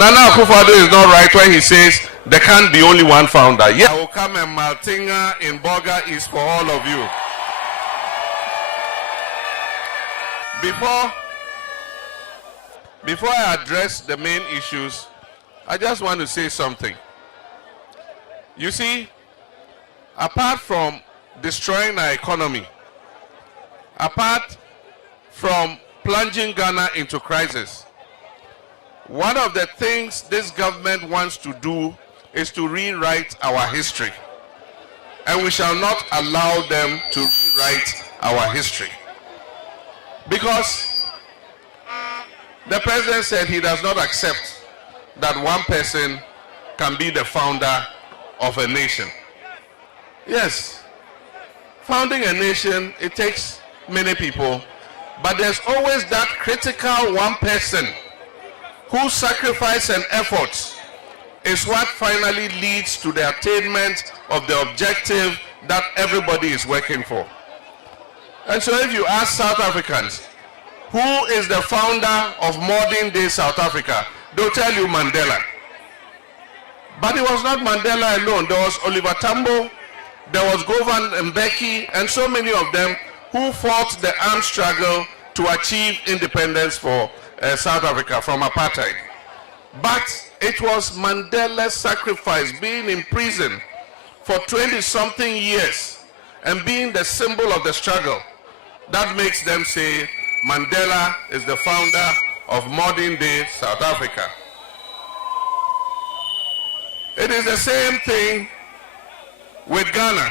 Nana Akufo Addo is not right when he says there can't be only one founder. Yeah, I will come and Maltinga in Boga is for all of you. Before I address the main issues, I just want to say something. You see, apart from destroying our economy, apart from plunging Ghana into crisis, one of the things this government wants to do is to rewrite our history. And we shall not allow them to rewrite our history. Because the president said he does not accept that one person can be the founder of a nation. Yes, founding a nation, it takes many people, but there's always that critical one person whose sacrifice and efforts is what finally leads to the attainment of the objective that everybody is working for. And so if you ask South Africans, who is the founder of modern day South Africa, they'll tell you Mandela. But it was not Mandela alone. There was Oliver Tambo, there was Govan Mbeki, and so many of them who fought the armed struggle to achieve independence for South Africa from apartheid. But it was Mandela's sacrifice, being in prison for 20-something years and being the symbol of the struggle, that makes them say Mandela is the founder of modern day South Africa. It is the same thing with Ghana.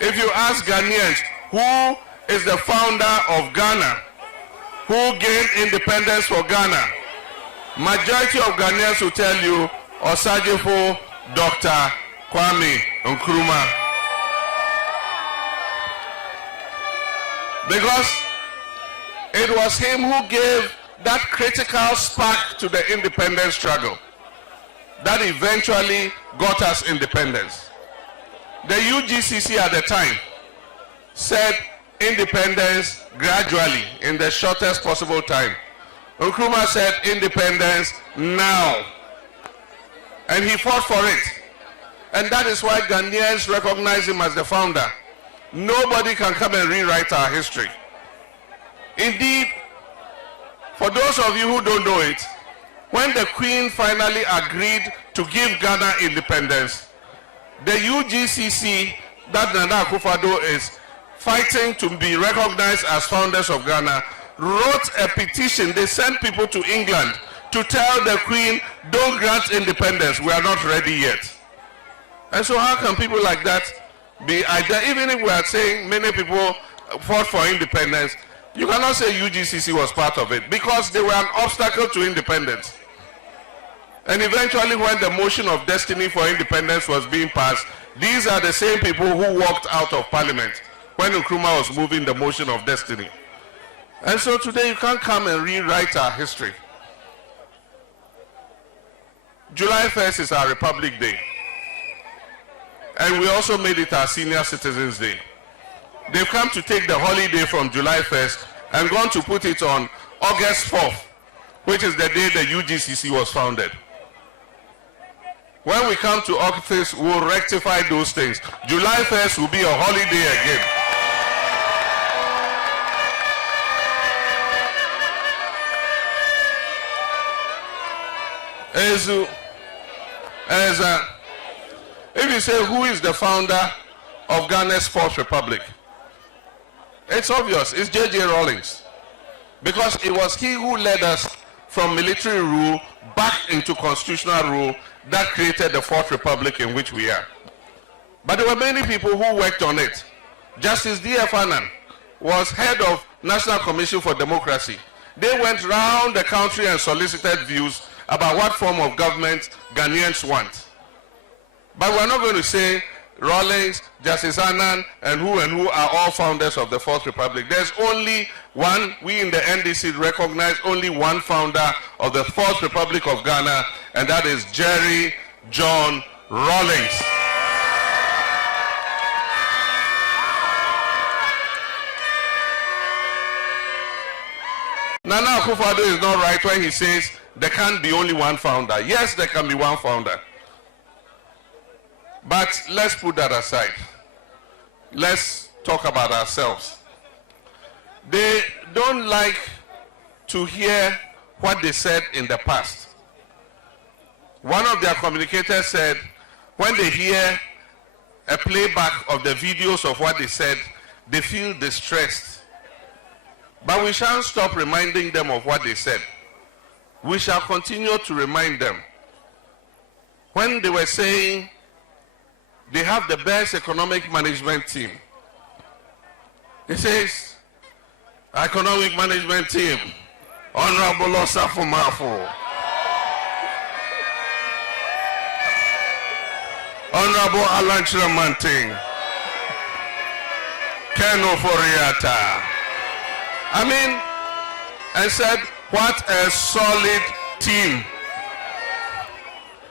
If you ask Ghanaians, who is the founder of Ghana, who gained independence for Ghana, majority of Ghanaians will tell you Osajifo Dr. Kwame Nkrumah. Because it was him who gave that critical spark to the independence struggle that eventually got us independence. The UGCC at the time said independence gradually in the shortest possible time. Nkrumah said independence now. And he fought for it. And that is why Ghanaians recognize him as the founder. Nobody can come and rewrite our history. Indeed, for those of you who don't know it, when the Queen finally agreed to give Ghana independence, the UGCC, that Nana Akufo Addo is fighting to be recognized as founders of Ghana, wrote a petition. They sent people to England to tell the Queen, don't grant independence, we are not ready yet. And so how can people like that be either, even if we are saying many people fought for independence, you cannot say UGCC was part of it because they were an obstacle to independence. And eventually when the motion of destiny for independence was being passed, these are the same people who walked out of parliament when Nkrumah was moving the motion of destiny. And so today you can't come and rewrite our history. July 1st is our Republic Day. And we also made it our Senior Citizens Day. They've come to take the holiday from July 1st and gone to put it on August 4th, which is the day the UGCC was founded. When we come to office, we'll rectify those things. July 1st will be a holiday again. If you say who is the founder of Ghana's Fourth Republic, it's obvious, it's J.J. Rawlings. Because it was he who led us from military rule back into constitutional rule that created the Fourth Republic in which we are. But there were many people who worked on it. Justice D.F. Annan was head of National Commission for Democracy. They went round the country and solicited views about what form of government Ghanaians want. But we're not going to say Rawlings, Justice Annan, and who are all founders of the Fourth Republic. There's only one, we in the NDC recognize only one founder of the Fourth Republic of Ghana, and that is Jerry John Rawlings. Nana Akufo Addo is not right when he says there can't be only one founder. Yes, there can be one founder. But let's put that aside. Let's talk about ourselves. They don't like to hear what they said in the past. One of their communicators said when they hear a playback of the videos of what they said, they feel distressed. But we shan't stop reminding them of what they said. We shall continue to remind them. When they were saying they have the best economic management team, he says, economic management team, Honorable Osafo Mafo, Honorable Alan Chiramanting, Keno Foriata. I mean, I said, what a solid team.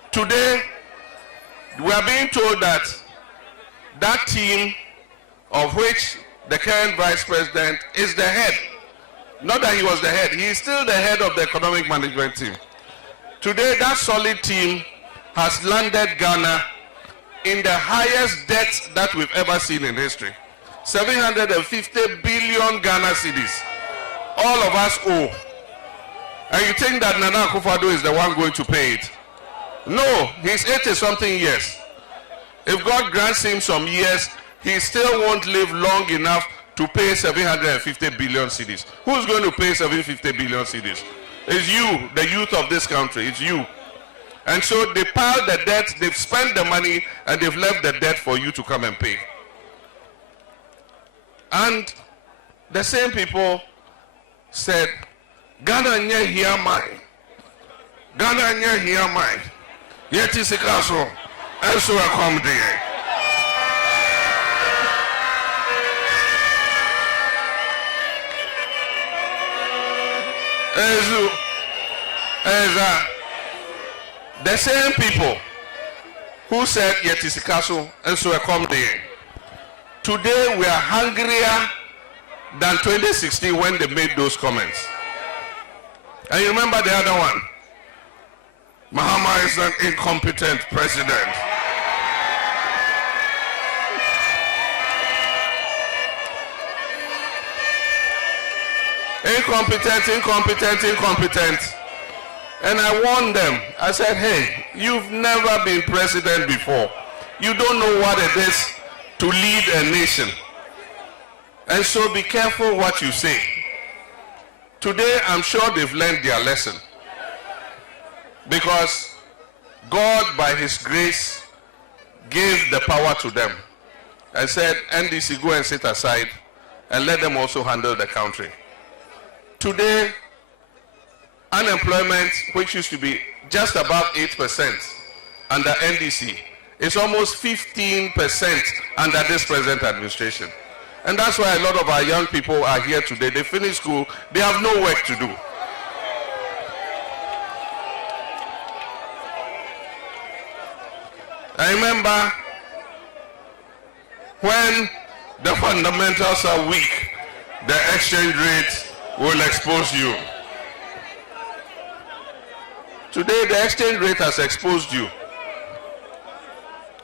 Today, we are being told that that team, of which the current vice president is the head. Not that he was the head, he is still the head of the economic management team. Today, that solid team has landed Ghana in the highest debt that we've ever seen in history. 750 billion Ghana cedis. All of us owe. And you think that Nana Akufo Addo is the one going to pay it? No, he's 80-something years. If God grants him some years, he still won't live long enough to pay 750 billion cedis. Who's going to pay 750 billion cedis? It's you, the youth of this country. It's you. And so they piled the debt, they've spent the money, and they've left the debt for you to come and pay. And the same people said, Ghana nye here mine. Ghana nye here mine. Yet is a castle, and so I come there. The same people who said yet is a castle, and so I come there. Today we are hungrier than 2016 when they made those comments. And you remember the other one? Mahama is an incompetent president. Incompetent. And I warned them. I said, hey, you've never been president before. You don't know what it is to lead a nation. And so be careful what you say. Today, I'm sure they've learned their lesson. Because God, by his grace, gave the power to them. And said, NDC, go and sit aside and let them also handle the country. Today, unemployment, which used to be just above 8% under NDC, is almost 15% under this present administration. And that's why a lot of our young people are here today. They finish school, they have no work to do. I remember when the fundamentals are weak, the exchange rate will expose you. Today, the exchange rate has exposed you.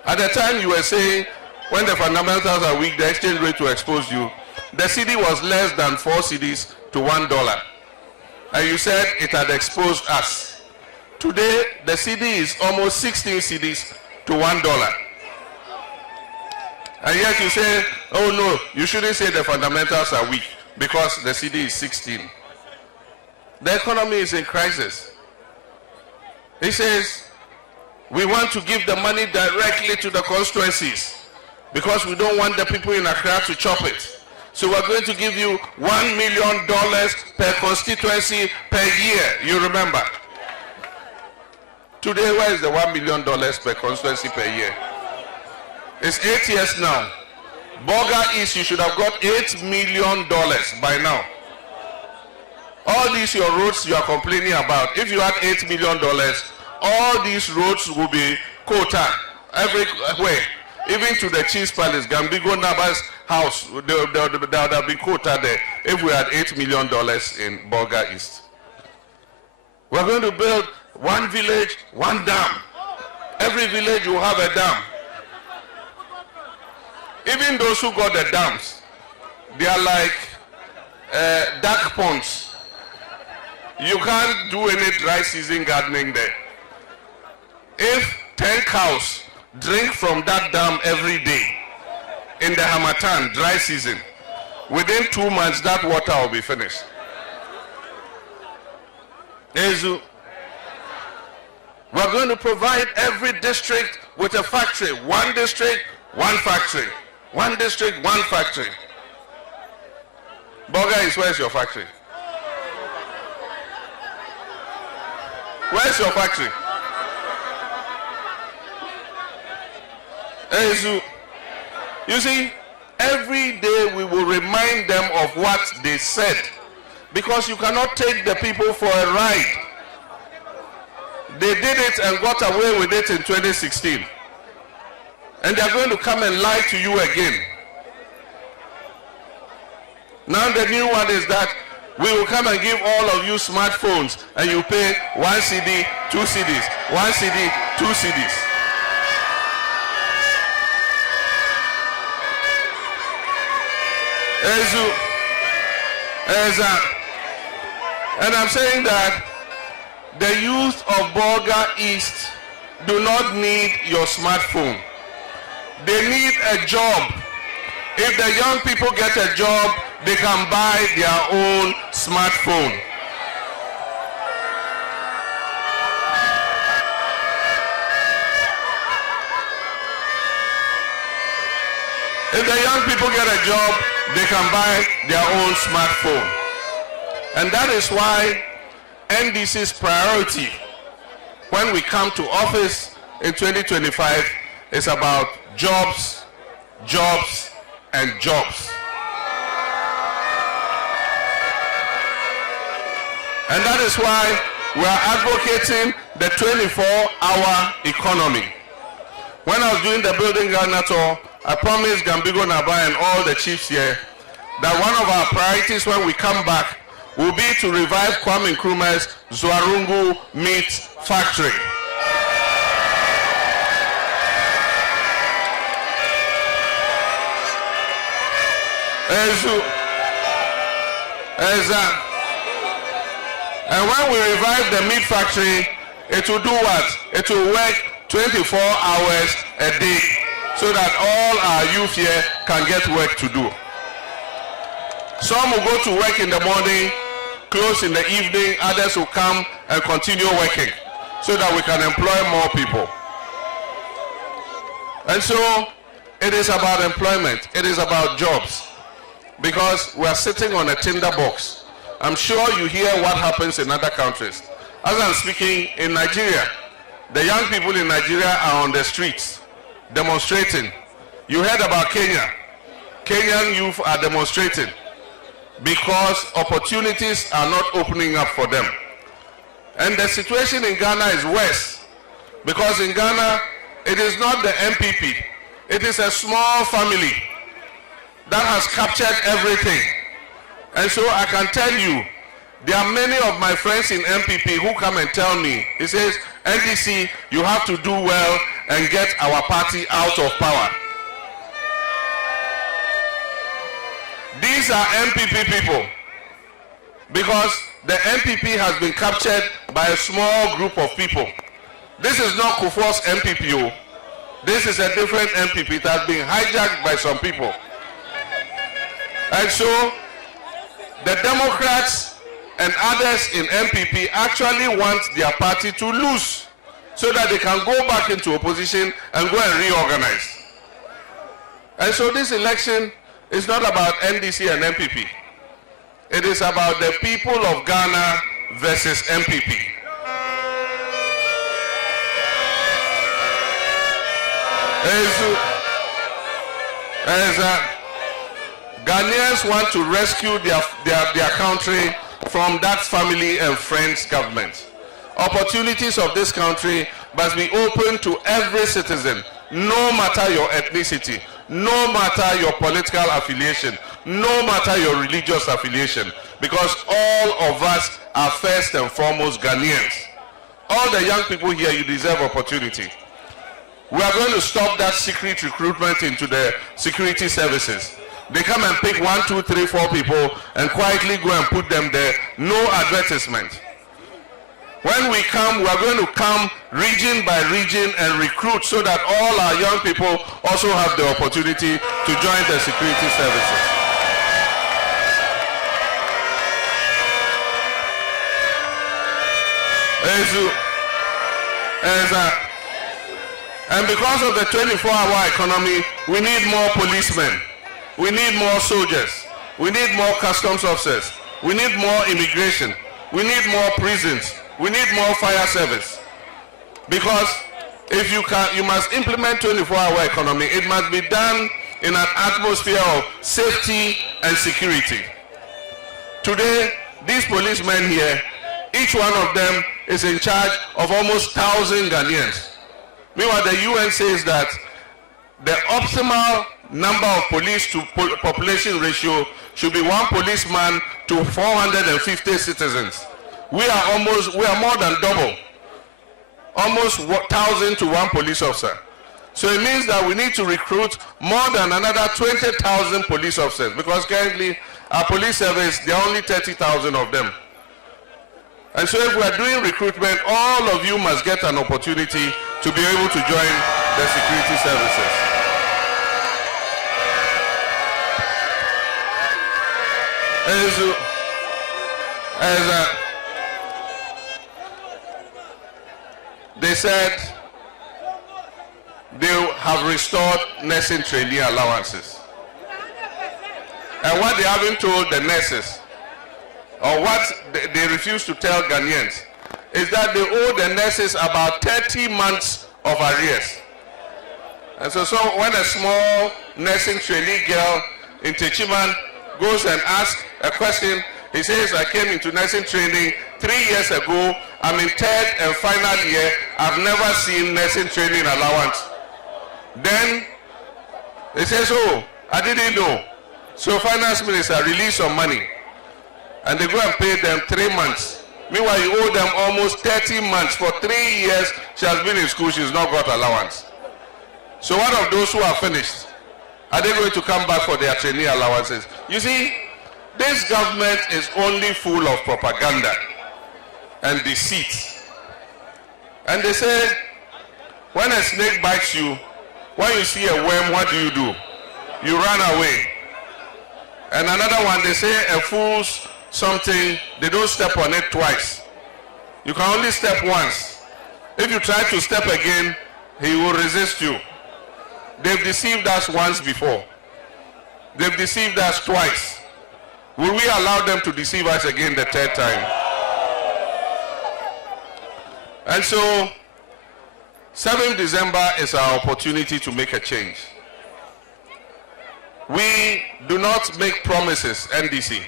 At the time you were saying, when the fundamentals are weak, the exchange rate will expose you. The cedi was less than 4 cedis to $1. And you said it had exposed us. Today, the cedi is almost 16 cedis to $1. And yet you say, oh no, you shouldn't say the fundamentals are weak because the cedi is 16. The economy is in crisis. He says, we want to give the money directly to the constituencies because we don't want the people in Accra to chop it. So we're going to give you $1 million per constituency per year. You remember? Today, where is the $1 million per constituency per year? It's 8 years now. Boga East, you should have got $8 million by now. All these your roads you are complaining about, if you had $8 million, all these roads will be quota everywhere. even to the Chief's Palace, Gambigo Naba's house, there would have been quota there if we had $8 million in Bolga East. We're going to build one village, one dam. Every village will have a dam. Even those who got the dams, they are like dark ponds. You can't do any dry season gardening there. If 10 cows drink from that dam every day in the Hamatan dry season, within 2 months that water will be finished. Ezu, we're going to provide every district with a factory. One district, one factory. One district, one factory. Bolga East, where's your factory? Where's your factory? Ezu, you see, every day we will remind them of what they said, because you cannot take the people for a ride. They did it and got away with it in 2016. And they are going to come and lie to you again. Now the new one is that we will come and give all of you smartphones and you pay 1 CD, 2 CDs, 1 CD, 2 CDs. And I'm saying that the youth of Bolga East do not need your smartphone. They need a job. If the young people get a job, they can buy their own smartphone. If the young people get a job, they can buy their own smartphone. And that is why NDC's priority when we come to office in 2025 is about jobs, jobs, and jobs. And that is why we are advocating the 24-hour economy. When I was doing the Building Ghana tour, I promised Gambigo Naba and all the chiefs here that one of our priorities when we come back will be to revive Kwame Nkrumah's Zwarungu Meat Factory. And when we revive the meat factory, it will do what? It will work 24 hours a day so that all our youth here can get work to do. Some will go to work in the morning, close in the evening, others will come and continue working so that we can employ more people. And so it is about employment, it is about jobs, because we are sitting on a tinderbox. I'm sure you hear what happens in other countries. As I'm speaking, in Nigeria, the young people in Nigeria are on the streets demonstrating. You heard about Kenya. Kenyan youth are demonstrating because opportunities are not opening up for them. And the situation in Ghana is worse, because in Ghana, it is not the MPP. It is a small family that has captured everything. And so I can tell you, there are many of my friends in MPP who come and tell me, he says, NDC, you have to do well and get our party out of power. These are MPP people, because the MPP has been captured by a small group of people. This is not Kufuor's MPP. This is a different MPP. It has been hijacked by some people. And so the Democrats and others in MPP actually want their party to lose so that they can go back into opposition and go and reorganize. And so this election is not about NDC and MPP. It is about the people of Ghana versus MPP. Ghanaians want to rescue their country from that family and friends government. Opportunities of this country must be open to every citizen, no matter your ethnicity, no matter your political affiliation, no matter your religious affiliation, because all of us are first and foremost Ghanaians. All the young people here, you deserve opportunity. We are going to stop that secret recruitment into the security services. They come and pick 1, 2, 3, 4 people and quietly go and put them there. No advertisement. When we come, we are going to come region by region and recruit so that all our young people also have the opportunity to join the security services. And because of the 24-hour economy, we need more policemen. We need more soldiers. We need more customs officers. We need more immigration. We need more prisons. We need more fire service. Because if you must implement 24-hour economy, it must be done in an atmosphere of safety and security. Today, these policemen here, each one of them is in charge of almost 1,000 Ghanaians. Meanwhile, the UN says that the optimal number of police to population ratio should be 1 policeman to 450 citizens. We are more than double. Almost 1,000 to 1 police officer. So it means that we need to recruit more than another 20,000 police officers, because currently our police service, there are only 30,000 of them. And so if we are doing recruitment, all of you must get an opportunity to be able to join the security services. They said they have restored nursing trainee allowances. And what they haven't told the nurses, or what they refuse to tell Ghanaians, is that they owe the nurses about 30 months of arrears. And so when a small nursing trainee girl in Techiman goes and asks a question, he says, I came into nursing training 3 years ago, I'm in 3rd and final year, I've never seen nursing training allowance. Then he says, oh, I didn't know. So finance minister released some money, and they go and pay them 3 months. Meanwhile, you owe them almost 30 months. For 3 years, she has been in school, she's not got allowance. So what of those who are finished? Are they going to come back for their trainee allowances? You see, this government is only full of propaganda and deceit. And they say, when a snake bites you, when you see a worm, what do? You run away. And another one, they say a fool's something, they don't step on it twice. You can only step once. If you try to step again, he will resist you. They've deceived us once before. They've deceived us twice. Will we allow them to deceive us again the 3rd time? And so, 7th December is our opportunity to make a change. We do not make promises, NDC.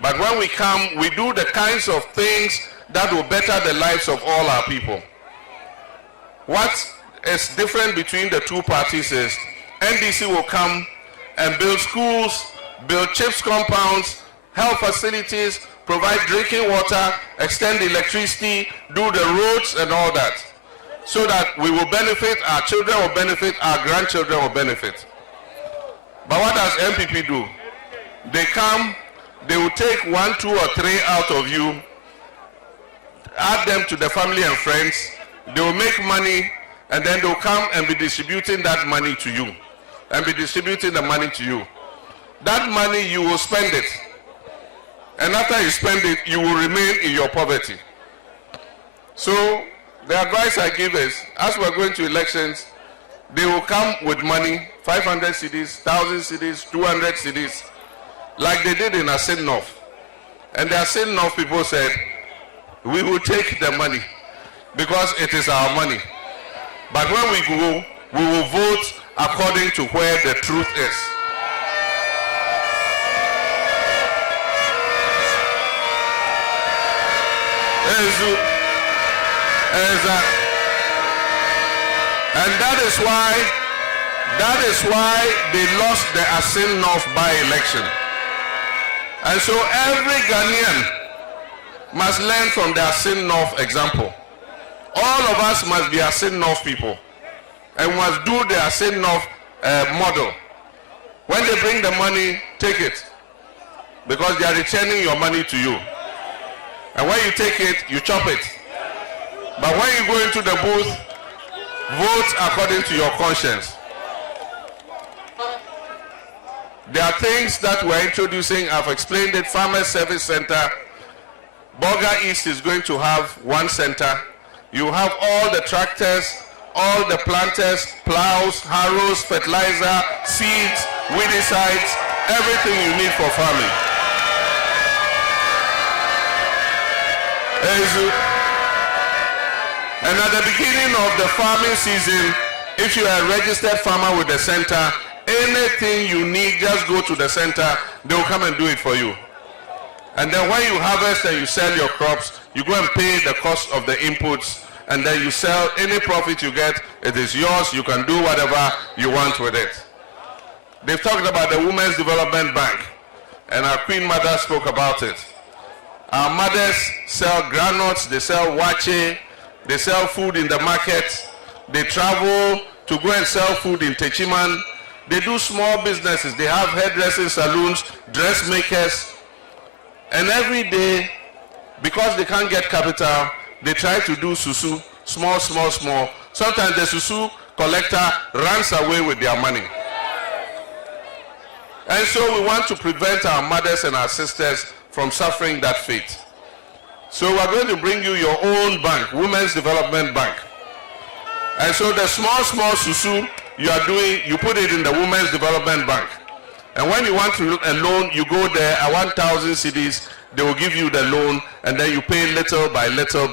But when we come, we do the kinds of things that will better the lives of all our people. What is different between the two parties is NDC will come and build schools, build CHIPS compounds, health facilities, provide drinking water, extend electricity, do the roads and all that. So that we will benefit, our children will benefit, our grandchildren will benefit. But what does MPP do? They come, they will take 1, 2, or 3 out of you, add them to the family and friends, they will make money, and then they'll come and be distributing that money to you. And be distributing the money to you. That money, you will spend it. And after you spend it, you will remain in your poverty. So, the advice I give is, as we're going to elections, they will come with money, 500 cedis, 1,000 cedis, 200 cedis, like they did in Asin North. And the Asin North people said, we will take the money because it is our money. But when we go, we will vote according to where the truth is. And that is why they lost the Asin North by-election. And so every Ghanaian must learn from the Asin North example. All of us must be Asin North people and must do the Asin North model. When they bring the money, take it, because they are returning your money to you. And when you take it, you chop it. But when you go into the booth, vote according to your conscience. There are things that we're introducing. I've explained it. Farmers Service Center. Boga East is going to have one center. You have all the tractors, all the planters, plows, harrows, fertilizer, seeds, weedicides, everything you need for farming. And at the beginning of the farming season, if you are a registered farmer with the center, anything you need, just go to the center, they will come and do it for you. And then when you harvest and you sell your crops, you go and pay the cost of the inputs, and then you sell any profit you get, it is yours, you can do whatever you want with it. They've talked about the Women's Development Bank, and our Queen Mother spoke about it. Our mothers sell granules, they sell wache, they sell food in the market, they travel to go and sell food in Techiman, they do small businesses, they have hairdressing salons, dressmakers, and every day, because they can't get capital, they try to do susu, small. Sometimes the susu collector runs away with their money. And so we want to prevent our mothers and our sisters from suffering that fate. So we're going to bring you your own bank, Women's Development Bank. And so the small susu you are doing, you put it in the Women's Development Bank. And when you want a loan, you go there at 1,000 cedis, they will give you the loan, and then you pay little by little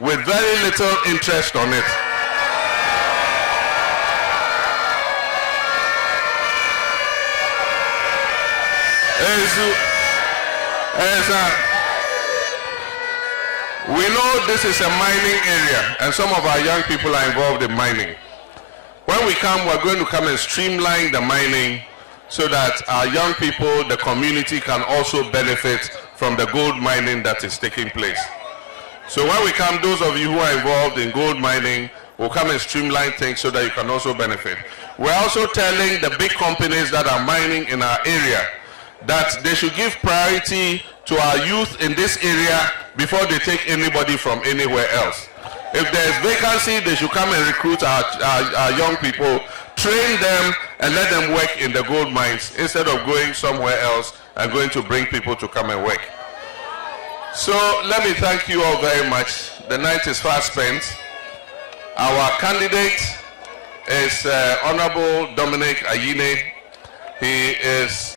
with very little interest on it. We know this is a mining area, and some of our young people are involved in mining. When we come, we're going to come and streamline the mining so that our young people, the community, can also benefit from the gold mining that is taking place. So when we come, those of you who are involved in gold mining will come and streamline things so that you can also benefit. We're also telling the big companies that are mining in our area that they should give priority to our youth in this area before they take anybody from anywhere else. If there's vacancy, they should come and recruit our young people, train them, and let them work in the gold mines instead of going somewhere else and going to bring people to come and work. So let me thank you all very much. The night is fast spent. Our candidate is Honorable Dominic Ayine. He is